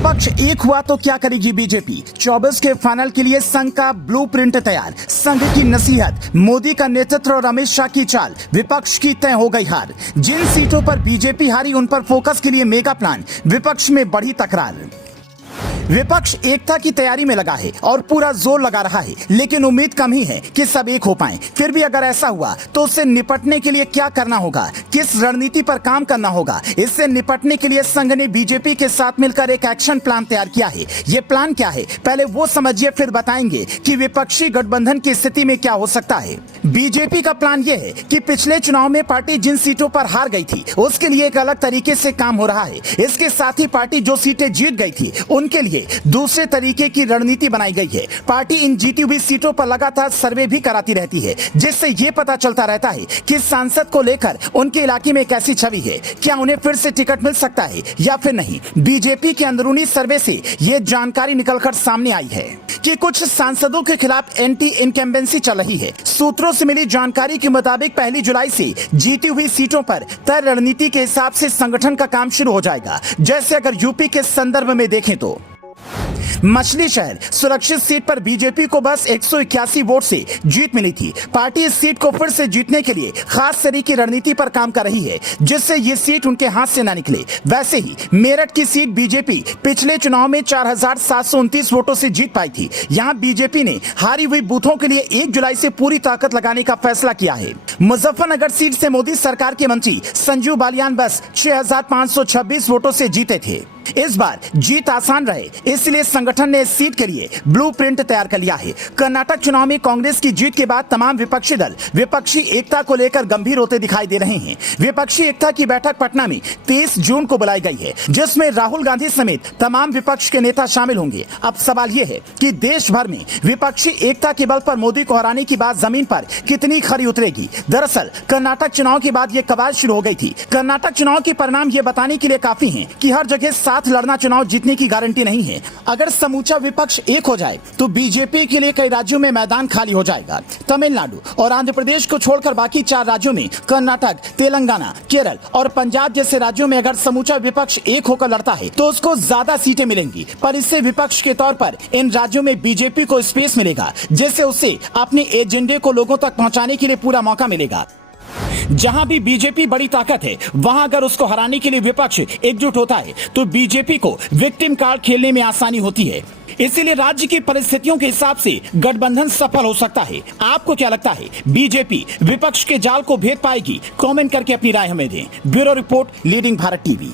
विपक्ष एक हुआ तो क्या करेगी बीजेपी? 24 के फाइनल के लिए संघ का ब्लूप्रिंट तैयार। संघ की नसीहत, मोदी का नेतृत्व और अमित शाह की चाल। विपक्ष की तय हो गई हार। जिन सीटों पर बीजेपी हारी उन पर फोकस के लिए मेगा प्लान। विपक्ष में बढ़ी तकरार। विपक्ष एकता की तैयारी में लगा है और पूरा जोर लगा रहा है, लेकिन उम्मीद कम ही है कि सब एक हो पाएं। फिर भी अगर ऐसा हुआ तो उससे निपटने के लिए क्या करना होगा, किस रणनीति पर काम करना होगा? इससे निपटने के लिए संघ ने बीजेपी के साथ मिलकर एक एक्शन प्लान तैयार किया है। ये प्लान क्या है, पहले वो समझिए, फिर बताएंगे कि विपक्षी गठबंधन की स्थिति में क्या हो सकता है। बीजेपी का प्लान यह है कि पिछले चुनाव में पार्टी जिन सीटों पर हार गई थी उसके लिए एक अलग तरीके से काम हो रहा है। इसके साथ ही पार्टी जो सीटें जीत गई थी उनके लिए दूसरे तरीके की रणनीति बनाई गई है। पार्टी इन जीती हुई सीटों पर लगातार सर्वे भी कराती रहती है, जिससे ये पता चलता रहता है कि सांसद को लेकर उनके इलाके में कैसी छवि है, क्या उन्हें फिर से टिकट मिल सकता है या फिर नहीं। बीजेपी के अंदरूनी सर्वे से ये जानकारी निकलकर सामने आई है कि कुछ सांसदों के खिलाफ एंटी इनकम्बेंसी चल रही है। सूत्रों से मिली जानकारी के मुताबिक 1 जुलाई से जीती हुई सीटों पर तय रणनीति के हिसाब से संगठन का काम शुरू हो जाएगा। जैसे अगर यूपी के संदर्भ में देखें तो मछली शहर सुरक्षित सीट पर बीजेपी को बस 181 वोट से जीत मिली थी। पार्टी इस सीट को फिर से जीतने के लिए खास तरह की रणनीति पर काम कर रही है, जिससे ये सीट उनके हाथ से ना निकले। वैसे ही मेरठ की सीट बीजेपी पिछले चुनाव में 4729 वोटों से जीत पाई थी। यहाँ बीजेपी ने हारी हुई बूथों के लिए 1 जुलाई से पूरी ताकत लगाने का फैसला किया है। मुजफ्फरनगर सीट से मोदी सरकार के मंत्री संजीव बालियान बस 6526 वोटों से जीते थे। इस बार जीत आसान रहे, इसलिए संगठन ने इस सीट के लिए ब्लूप्रिंट तैयार कर लिया है। कर्नाटक चुनाव में कांग्रेस की जीत के बाद तमाम विपक्षी दल विपक्षी एकता को लेकर गंभीर होते दिखाई दे रहे हैं। विपक्षी एकता की बैठक पटना में 23 जून को बुलाई गई है, जिसमें राहुल गांधी समेत तमाम विपक्ष के नेता शामिल होंगे। अब सवाल यह है कि देश भर में विपक्षी एकता के बल पर मोदी को हराने की बात जमीन पर कितनी खरी उतरेगी। दरअसल कर्नाटक चुनाव के बाद ये कवायद शुरू हो गई थी। कर्नाटक चुनाव के परिणाम ये बताने के लिए काफी है कि हर जगह साथ लड़ना चुनाव जीतने की गारंटी नहीं है। अगर समूचा विपक्ष एक हो जाए तो बीजेपी के लिए कई राज्यों में मैदान खाली हो जाएगा। तमिलनाडु और आंध्र प्रदेश को छोड़कर बाकी 4 राज्यों में कर्नाटक, तेलंगाना, केरल और पंजाब जैसे राज्यों में अगर समूचा विपक्ष एक होकर लड़ता है तो उसको ज्यादा सीटें मिलेंगी, पर इससे विपक्ष के तौर पर इन राज्यों में बीजेपी को स्पेस मिलेगा, जिससे उसे अपने एजेंडे को लोगों तक पहुंचाने के लिए पूरा मौका मिलेगा। जहां भी बीजेपी बड़ी ताकत है, वहां अगर उसको हराने के लिए विपक्ष एकजुट होता है तो बीजेपी को विक्टिम कार्ड खेलने में आसानी होती है। इसीलिए राज्य की परिस्थितियों के हिसाब से गठबंधन सफल हो सकता है। आपको क्या लगता है, बीजेपी विपक्ष के जाल को भेद पाएगी? कमेंट करके अपनी राय हमें दें। Bureau report, leading Bharat TV.